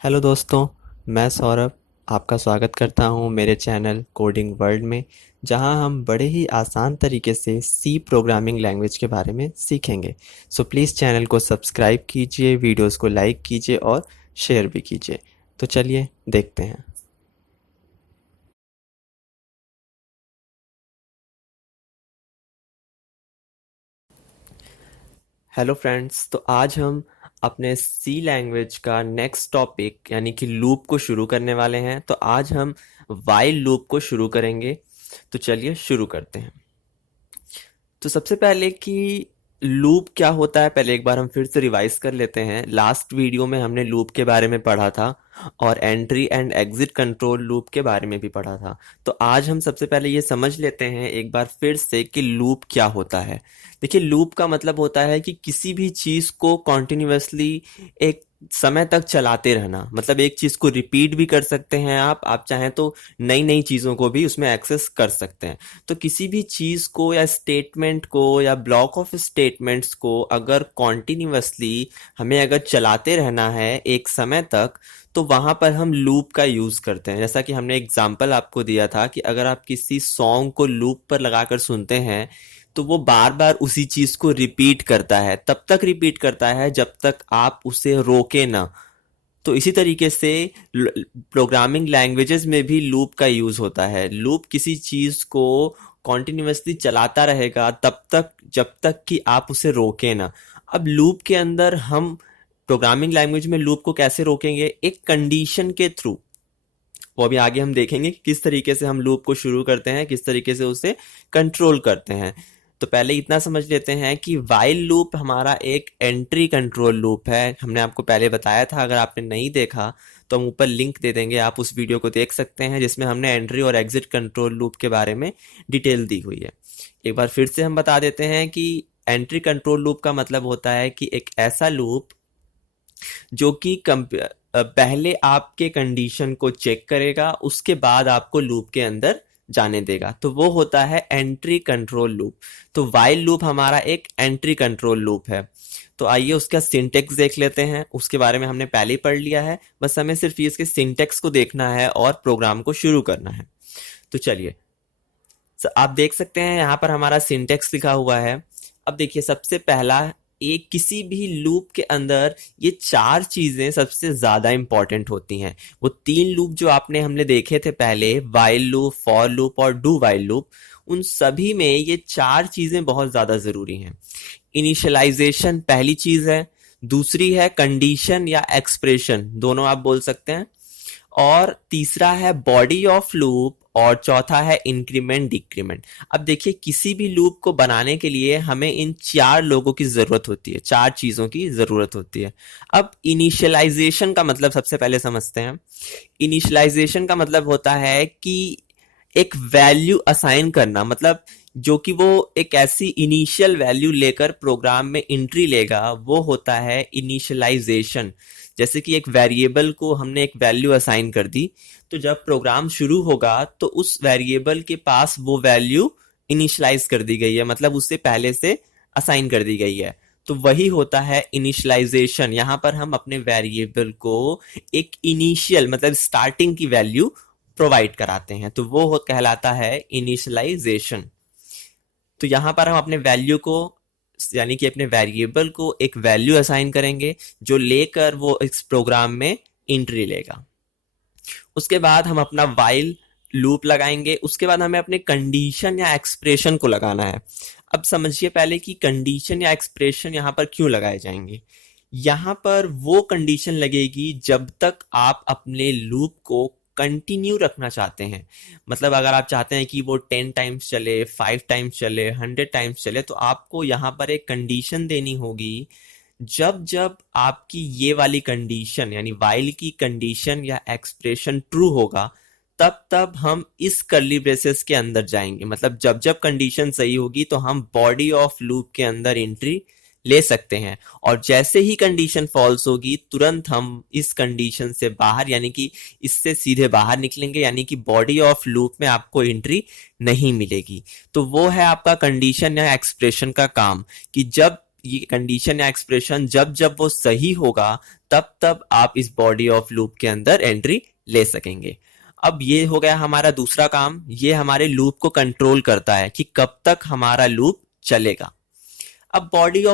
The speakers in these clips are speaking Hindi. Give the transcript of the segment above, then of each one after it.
हेलो दोस्तों, मैं सौरभ आपका स्वागत करता हूं मेरे चैनल कोडिंग वर्ल्ड में, जहां हम बड़े ही आसान तरीके से सी प्रोग्रामिंग लैंग्वेज के बारे में सीखेंगे। सो प्लीज़ चैनल को सब्सक्राइब कीजिए, वीडियोस को लाइक कीजिए और शेयर भी कीजिए। तो चलिए देखते हैं। हेलो फ्रेंड्स, तो आज हम अपने सी लैंग्वेज का नेक्स्ट टॉपिक यानी कि लूप को शुरू करने वाले हैं। तो आज हम वाइल लूप को शुरू करेंगे। तो चलिए शुरू करते हैं। तो सबसे पहले कि लूप क्या होता है, पहले एक बार हम फिर से रिवाइज कर लेते हैं। लास्ट वीडियो में हमने लूप के बारे में पढ़ा था और entry and exit control loop के बारे में भी पढ़ा था। तो आज हम सबसे पहले ये समझ लेते हैं एक बार फिर से कि लूप क्या होता है। देखिए, लूप का मतलब होता है कि किसी भी चीज को कॉन्टिन्यूसली एक समय तक चलाते रहना। मतलब एक चीज को रिपीट भी कर सकते हैं आप चाहें तो नई नई चीजों को भी उसमें एक्सेस कर सकते हैं। तो किसी भी चीज को या स्टेटमेंट को या ब्लॉक ऑफ स्टेटमेंट्स को अगर कॉन्टिन्यूसली हमें अगर चलाते रहना है एक समय तक, तो वहां पर हम लूप का यूज करते हैं। जैसा कि हमने एग्जाम्पल आपको दिया था कि अगर आप किसी सॉन्ग को लूप पर लगाकर सुनते हैं तो वो बार बार उसी चीज को रिपीट करता है, तब तक रिपीट करता है जब तक आप उसे रोके ना। तो इसी तरीके से प्रोग्रामिंग लैंग्वेजेस में भी लूप का यूज होता है। लूप किसी चीज को कॉन्टिन्यूसली चलाता रहेगा तब तक जब तक कि आप उसे रोके ना। अब लूप के अंदर हम प्रोग्रामिंग लैंग्वेज में लूप को कैसे रोकेंगे, एक कंडीशन के थ्रू। वो अभी आगे हम देखेंगे कि किस तरीके से हम लूप को शुरू करते हैं, किस तरीके से उसे कंट्रोल करते हैं। तो पहले इतना समझ लेते हैं कि वाइल लूप हमारा एक एंट्री कंट्रोल लूप है। हमने आपको पहले बताया था, अगर आपने नहीं देखा तो हम ऊपर लिंक दे देंगे, आप उस वीडियो को देख सकते हैं जिसमें हमने एंट्री और एग्जिट कंट्रोल लूप के बारे में डिटेल दी हुई है। एक बार फिर से हम बता देते हैं कि एंट्री कंट्रोल लूप का मतलब होता है कि एक ऐसा लूप जो कि पहले आपके कंडीशन को चेक करेगा, उसके बाद आपको लूप के अंदर जाने देगा। तो वो होता है एंट्री कंट्रोल लूप। तो वाइल लूप हमारा एक एंट्री कंट्रोल लूप है। तो आइए उसका सिंटेक्स देख लेते हैं। उसके बारे में हमने पहले ही पढ़ लिया है, बस हमें सिर्फ इसके सिंटेक्स को देखना है और प्रोग्राम को शुरू करना है। तो चलिए, आप देख सकते हैं यहाँ पर हमारा सिंटेक्स लिखा हुआ है। अब देखिए, सबसे पहला, एक किसी भी लूप के अंदर ये चार चीजें सबसे ज्यादा इंपॉर्टेंट होती हैं। वो तीन लूप जो आपने हमने देखे थे पहले, वाइल लूप, फॉर लूप और डू वाइल लूप, उन सभी में ये चार चीजें बहुत ज्यादा जरूरी हैं। इनिशियलाइजेशन पहली चीज है, दूसरी है कंडीशन या एक्सप्रेशन, दोनों आप बोल सकते हैं, और तीसरा है बॉडी ऑफ लूप, और चौथा है इंक्रीमेंट डिक्रीमेंट। अब देखिए, किसी भी लूप को बनाने के लिए हमें इन चार लोगों की जरूरत होती है, चार चीजों की जरूरत होती है। अब इनिशियलाइजेशन का मतलब सबसे पहले समझते हैं। इनिशियलाइजेशन का मतलब होता है कि एक वैल्यू असाइन करना, मतलब जो कि वो एक ऐसी इनिशियल वैल्यू लेकर प्रोग्राम में एंट्री लेगा, वो होता है इनिशियलाइजेशन। जैसे कि एक वेरिएबल को हमने एक वैल्यू असाइन कर दी, तो जब प्रोग्राम शुरू होगा तो उस वेरिएबल के पास वो वैल्यू इनिशियलाइज कर दी गई है, मतलब उससे पहले से असाइन कर दी गई है। तो वही होता है इनिशियलाइजेशन। यहां पर हम अपने वेरिएबल को एक इनिशियल मतलब स्टार्टिंग की वैल्यू प्रोवाइड कराते हैं, तो वो कहलाता है इनिशियलाइजेशन। तो यहां पर हम अपने वैल्यू को, यानी कि अपने वेरिएबल को एक वैल्यू असाइन करेंगे जो लेकर वो इस प्रोग्राम में एंट्री लेगा। उसके बाद हम अपना वाइल लूप लगाएंगे। उसके बाद हमें अपने कंडीशन या एक्सप्रेशन को लगाना है। अब समझिए पहले कि कंडीशन या एक्सप्रेशन यहां पर क्यों लगाए जाएंगे। यहां पर वो कंडीशन लगेगी जब तक आप अपने लूप को कंटिन्यू रखना चाहते हैं। मतलब अगर आप चाहते हैं कि वो 10 टाइम्स चले, 5 टाइम्स चले, 100 टाइम्स चले, तो आपको यहां पर एक कंडीशन देनी होगी। जब जब आपकी ये वाली कंडीशन यानी वाइल की कंडीशन या एक्सप्रेशन ट्रू होगा, तब तब हम इस कर्ली ब्रेसेस के अंदर जाएंगे। मतलब जब जब कंडीशन सही होगी तो हम बॉडी ऑफ लूप के अंदर एंट्री ले सकते हैं, और जैसे ही कंडीशन फॉल्स होगी तुरंत हम इस कंडीशन से बाहर, यानी कि इससे सीधे बाहर निकलेंगे, यानी कि बॉडी ऑफ लूप में आपको एंट्री नहीं मिलेगी। तो वो है आपका कंडीशन या एक्सप्रेशन का काम, कि जब ये कंडीशन या एक्सप्रेशन जब जब वो सही होगा तब तब आप इस बॉडी ऑफ लूप के अंदर एंट्री ले सकेंगे। अब ये हो गया हमारा दूसरा काम, ये हमारे लूप को कंट्रोल करता है कि कब तक हमारा लूप चलेगा। अब बॉडी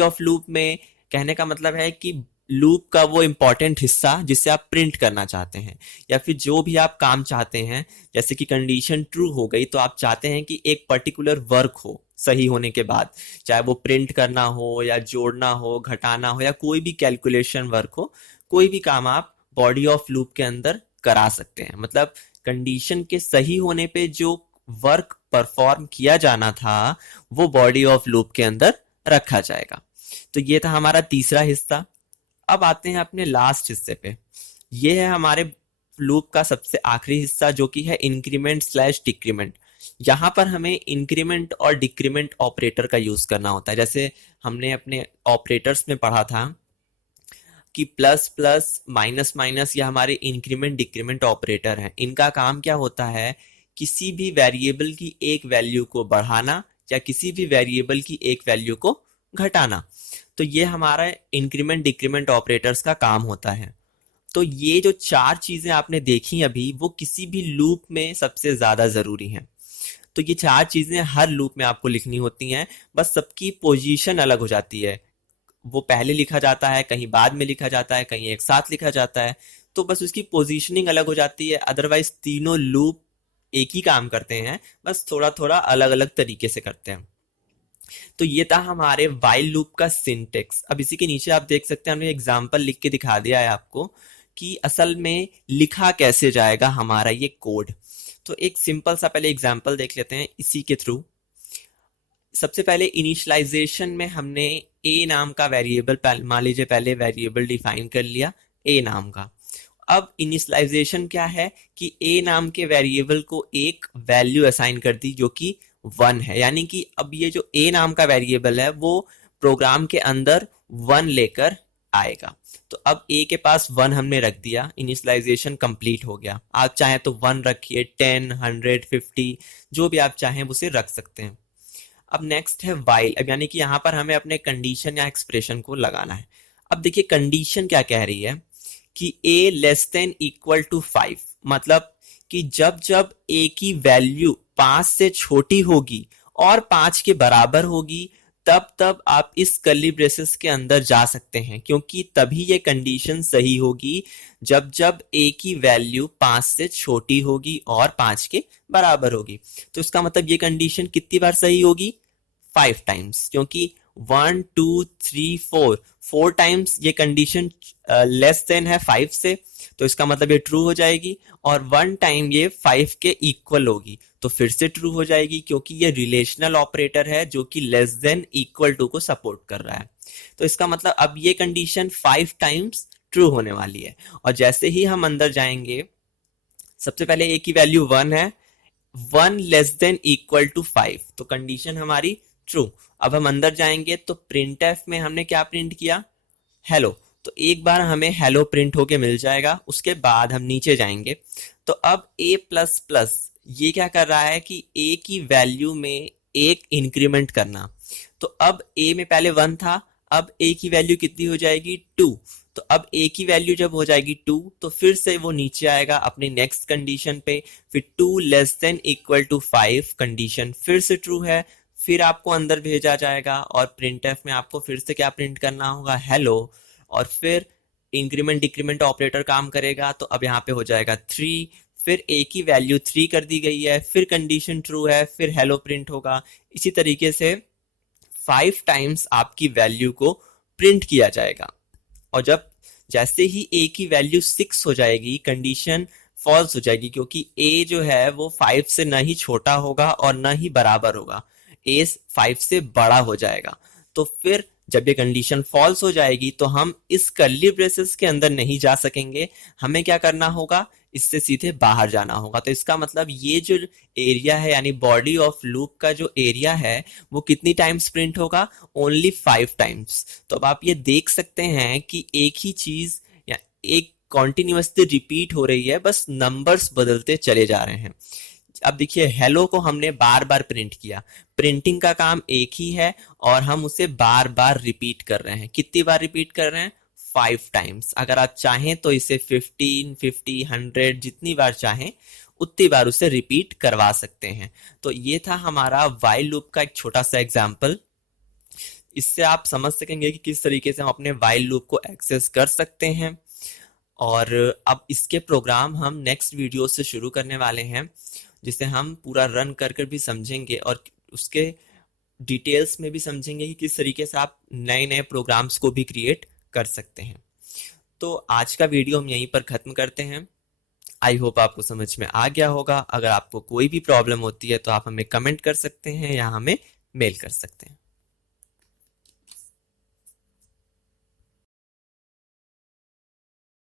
ऑफ लूप में कहने का मतलब है कि लूप का वो इंपॉर्टेंट हिस्सा जिसे आप प्रिंट करना चाहते हैं या फिर जो भी आप काम चाहते हैं, जैसे कि कंडीशन ट्रू हो गई तो आप चाहते हैं कि एक पर्टिकुलर वर्क हो सही होने के बाद, चाहे वो प्रिंट करना हो या जोड़ना हो, घटाना हो या कोई भी कैलकुलेशन वर्क हो, कोई भी काम आप बॉडी ऑफ लूप के अंदर करा सकते हैं। मतलब कंडीशन के सही होने पे जो वर्क परफॉर्म किया जाना था वो बॉडी ऑफ लूप के अंदर रखा जाएगा। तो ये था हमारा तीसरा हिस्सा। अब आते हैं अपने लास्ट हिस्से पे। ये है हमारे लूप का सबसे आखिरी हिस्सा जो कि है इंक्रीमेंट स्लैश डिक्रीमेंट। यहाँ पर हमें इंक्रीमेंट और डिक्रीमेंट ऑपरेटर का यूज करना होता है। जैसे हमने अपने ऑपरेटर्स में पढ़ा था कि प्लस प्लस माइनस माइनस ये हमारे इंक्रीमेंट डिक्रीमेंट ऑपरेटर हैं। इनका काम क्या होता है, किसी भी वेरिएबल की एक वैल्यू को बढ़ाना या किसी भी वेरिएबल की एक वैल्यू को घटाना। तो ये हमारा इंक्रीमेंट डिक्रीमेंट ऑपरेटर्स का काम होता है। तो ये जो चार चीजें आपने देखी अभी वो किसी भी लूप में सबसे ज्यादा जरूरी हैं। तो ये चार चीजें हर लूप में आपको लिखनी होती हैं, बस सबकी पोजीशन अलग हो जाती है। वो पहले लिखा जाता है, कहीं बाद में लिखा जाता है, कहीं एक साथ लिखा जाता है, तो बस उसकी पोजीशनिंग अलग हो जाती है। अदरवाइज तीनों लूप एक ही काम करते हैं, बस थोड़ा थोड़ा अलग अलग तरीके से करते हैं। तो ये था हमारे वाइल लूप का सिंटेक्स। अब इसी के नीचे आप देख सकते हैं हमने एग्जाम्पल लिख के दिखा दिया है आपको कि असल में लिखा कैसे जाएगा हमारा ये कोड। तो एक सिंपल सा पहले एग्जाम्पल देख लेते हैं इसी के थ्रू। सबसे पहले इनिशियलाइजेशन में हमने ए नाम का वेरिएबल, मान लीजिए पहले वेरिएबल डिफाइन कर लिया ए नाम का। अब इनिशियलाइजेशन क्या है कि ए नाम के वेरिएबल को एक वैल्यू असाइन कर दी जो कि 1 है, यानी कि अब ये जो ए नाम का वेरिएबल है वो प्रोग्राम के अंदर 1 लेकर आएगा। तो अब ए के पास 1 हमने रख दिया, इनिशियलाइजेशन कंप्लीट हो गया। आप चाहें तो 1 रखिए, 10, 100, 50 जो भी आप चाहें उसे रख सकते हैं। अब नेक्स्ट है वाइल। अब यानी कि यहाँ पर हमें अपने कंडीशन या एक्सप्रेशन को लगाना है। अब देखिए कंडीशन क्या कह रही है कि a less than equal to 5, मतलब कि जब जब a की वैल्यू 5 से छोटी होगी और 5 के बराबर होगी तब तब आप इस कर्ली ब्रेसेस के अंदर जा सकते हैं, क्योंकि तभी ये कंडीशन सही होगी जब जब a की वैल्यू 5 से छोटी होगी और 5 के बराबर होगी। तो इसका मतलब ये कंडीशन कितनी बार सही होगी, 5 टाइम्स, क्योंकि 1 2 3 4 टाइम्स ये कंडीशन लेस देन है 5 से, तो इसका मतलब ये ट्रू हो जाएगी। और 1 टाइम ये 5 के इक्वल होगी तो फिर से ट्रू हो जाएगी, क्योंकि ये रिलेशनल ऑपरेटर है जो कि लेस देन इक्वल टू को सपोर्ट कर रहा है। तो इसका मतलब अब ये कंडीशन 5 टाइम्स ट्रू होने वाली है। और जैसे ही हम अंदर जाएंगे, सबसे पहले ए की वैल्यू 1 है, 1 लेस देन इक्वल टू 5, तो कंडीशन हमारी ट्रू। अब हम अंदर जाएंगे तो प्रिंट एफ में हमने क्या प्रिंट किया, हेलो। तो एक बार हमें हेलो प्रिंट होके मिल जाएगा। उसके बाद हम नीचे जाएंगे तो अब a प्लस प्लस ये क्या कर रहा है कि a की वैल्यू में एक इंक्रीमेंट करना। तो अब a में पहले 1 था, अब a की वैल्यू कितनी हो जाएगी 2। तो अब a की वैल्यू जब हो जाएगी 2 तो फिर से वो नीचे आएगा अपनी नेक्स्ट कंडीशन पे, फिर 2 less than equal to 5 condition फिर से ट्रू है, फिर आपको अंदर भेजा जाएगा और प्रिंट एफ में आपको फिर से क्या प्रिंट करना होगा, हेलो। और फिर इंक्रीमेंट डिक्रीमेंट ऑपरेटर काम करेगा, तो अब यहाँ पे हो जाएगा 3, फिर a की वैल्यू 3 कर दी गई है, फिर कंडीशन ट्रू है, फिर हेलो प्रिंट होगा। इसी तरीके से 5 टाइम्स आपकी वैल्यू को प्रिंट किया जाएगा। और जब जैसे ही a की वैल्यू 6 हो जाएगी कंडीशन फॉल्स हो जाएगी, क्योंकि a जो है वो 5 से न ही छोटा होगा और न ही बराबर होगा, a 5 से बड़ा हो जाएगा। तो फिर जब ये कंडीशन फॉल्स हो जाएगी तो हम इस कर्ली ब्रेसेस के अंदर नहीं जा सकेंगे, हमें क्या करना होगा, इससे सीधे बाहर जाना होगा। तो इसका मतलब ये जो एरिया है यानी बॉडी ऑफ लूप का जो एरिया है वो कितनी टाइम्स प्रिंट होगा, ओनली 5 टाइम्स। तो अब आप ये देख सकते हैं कि एक ही चीज या एक कॉन्टिन्यूअसली रिपीट हो रही है, बस नंबर्स बदलते चले जा रहे हैं। अब देखिए हेलो को हमने बार बार प्रिंट किया, प्रिंटिंग का काम एक ही है और हम उसे बार बार रिपीट कर रहे हैं। कितनी बार रिपीट कर रहे हैं? 5 टाइम्स। अगर आप चाहें तो इसे 15, 50, 100 जितनी बार चाहें उतनी बार उसे रिपीट करवा सकते हैं। तो ये था हमारा वाइल लूप का एक छोटा सा एग्जाम्पल। इससे आप समझ सकेंगे कि किस तरीके से हम अपने वाइल लूप को एक्सेस कर सकते हैं। और अब इसके प्रोग्राम हम नेक्स्ट वीडियो से शुरू करने वाले हैं, जिसे हम पूरा रन कर कर भी समझेंगे और उसके डिटेल्स में भी समझेंगे कि किस तरीके से आप नए नए प्रोग्राम्स को भी क्रिएट कर सकते हैं। तो आज का वीडियो हम यहीं पर ख़त्म करते हैं। आई होप आपको समझ में आ गया होगा। अगर आपको कोई भी प्रॉब्लम होती है तो आप हमें कमेंट कर सकते हैं या हमें मेल कर सकते हैं।